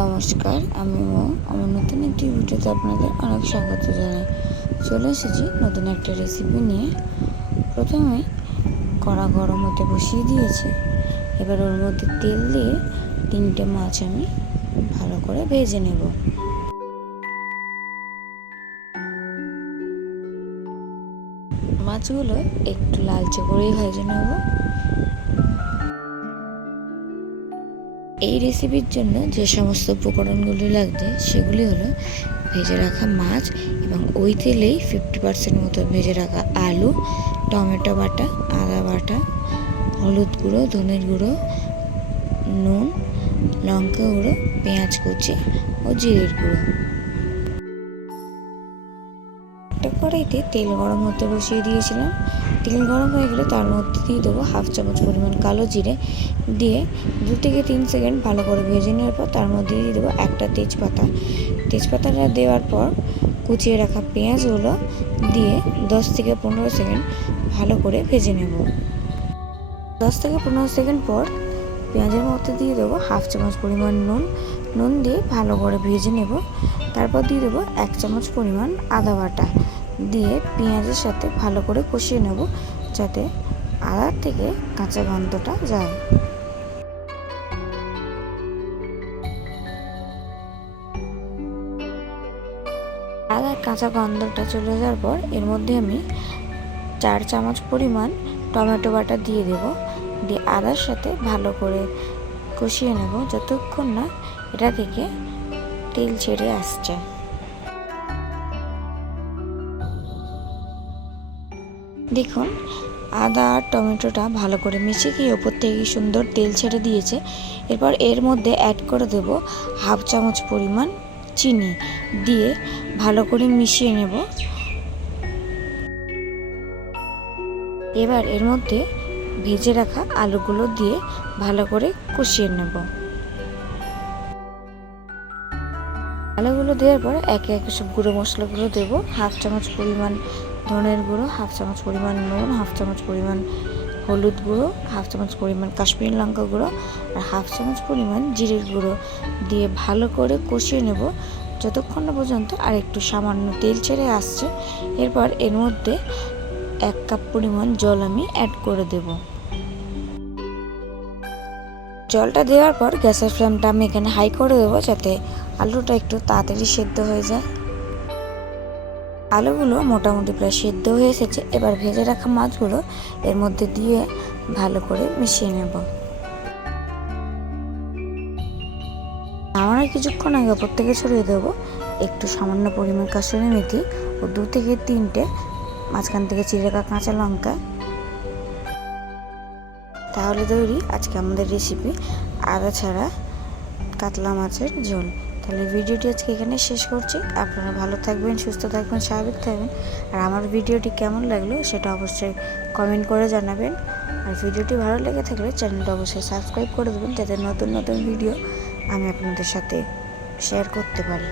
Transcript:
নমস্কার, আমি আমার নতুন একটি ভিডিওতে আপনাদের অনেক স্বাগত জানাই। চলে এসেছি নতুন একটা রেসিপি নিয়ে। প্রথমে কড়া গরম হতে বসিয়ে দিয়েছি। এবার ওর মধ্যে তেল দিয়ে 3টে মাছ আমি ভালো করে ভেজে নেব। মাছগুলো একটু লালচে করেই ভেজে নেব। এই রেসিপির জন্য যে সমস্ত উপকরণগুলি লাগবে সেগুলি হলো ভেজে রাখা মাছ এবং ওই তেলেই 50% মতো ভেজে রাখা আলু, টমেটো বাটা, আদা বাটা, হলুদ গুঁড়ো, ধনের গুঁড়ো, নুন, লঙ্কা গুঁড়ো, পেঁয়াজ কুচি ও জিরের গুঁড়ো। একটা কড়াইতে তেল গরম হতে বসিয়ে দিয়েছিলাম। তেল গরম হয়ে গেলে তার মধ্যে দিয়ে দেবো 1/2 চামচ পরিমাণ কালো জিরে, দিয়ে 2 থেকে 3 সেকেন্ড ভালো করে ভেজে নেওয়ার পর তার মধ্যে দিয়ে দেবো একটা তেজপাতা। তেজপাতাটা দেওয়ার পর কুচিয়ে রাখা পেঁয়াজগুলো দিয়ে 10 থেকে 15 সেকেন্ড ভালো করে ভেজে নেব। 10 থেকে 15 সেকেন্ড পর পেঁয়াজের মধ্যে দিয়ে দেবো 1/2 চামচ পরিমাণ নুন দিয়ে ভালো করে ভেজে নেব। তারপর দিয়ে দেবো 1 চামচ পরিমাণ আদা বাটা, দিয়ে পেঁয়াজের সাথে ভালো করে কষিয়ে নেব যাতে আদার থেকে কাঁচা গন্ধটা যায়। আদার কাঁচা গন্ধটা চলে যাওয়ার পর এর মধ্যে আমি 4 চামচ পরিমাণ টমেটো বাটা দিয়ে দেব, দিয়ে আদার সাথে ভালো করে কষিয়ে নেব যতক্ষণ না এটা থেকে তেল ছেড়ে আসছে। দেখুন আদা আর টমেটোটা ভালো করে মিশিয়ে গিয়ে ওপর থেকে সুন্দর তেল ছেড়ে দিয়েছে। এরপর এর মধ্যে অ্যাড করে দেব 1/2 চামচ পরিমাণ চিনি, দিয়ে ভালো করে মিশিয়ে নেব। এবার এর মধ্যে ভেজে রাখা আলুগুলো দিয়ে ভালো করে কষিয়ে নেব। আলুগুলো দেওয়ার পর একে একে সব গুঁড়ো মশলাগুলো দেবো। 1/2 চামচ পরিমাণ ধনের গুঁড়ো, 1/2 চামচ পরিমাণ নুন, 1/2 চামচ পরিমাণ হলুদ গুঁড়ো, 1/2 চামচ পরিমাণ কাশ্মীরি লঙ্কা গুঁড়ো আর 1/2 চামচ পরিমাণ জিরের গুঁড়ো দিয়ে ভালো করে কষিয়ে নেব যতক্ষণ না পর্যন্ত আর একটু সামান্য তেল ছেড়ে আসছে। এরপর এর মধ্যে 1 কাপ পরিমাণ জল আমি অ্যাড করে দেব। জলটা দেওয়ার পর গ্যাসের ফ্লেমটা আমি এখানে হাই করে দেবো যাতে আলুটা একটু তাড়াতাড়ি সেদ্ধ হয়ে যায়। আলুগুলো মোটামুটি প্রায় সেদ্ধ হয়ে এসেছে। এবার ভেজে রাখা মাছগুলো এর মধ্যে দিয়ে ভালো করে মিশিয়ে নেব। নামানোর কিছুক্ষণ আগে ওপর থেকে ছড়িয়ে দেবো একটু সামান্য পরিমাণ কাসুরি মেথি ও 2 থেকে 3টে মাঝখান থেকে চিড়ে রাখা কাঁচা লঙ্কা। তাহলে তৈরি আজকে আমাদের রেসিপি আদা ছাড়া কাতলা মাছের ঝোল। তাহলে ভিডিওটি আজকে এখানে শেষ করছি। আপনারা ভালো থাকবেন, সুস্থ থাকবেন, স্বাভাবিক থাকবেন। আর আমার ভিডিওটি কেমন লাগলো সেটা অবশ্যই কমেন্ট করে জানাবেন। আর ভিডিওটি ভালো লেগে থাকলে চ্যানেলটা অবশ্যই সাবস্ক্রাইব করে দেবেন যাতে নতুন নতুন ভিডিও আমি আপনাদের সাথে শেয়ার করতে পারি।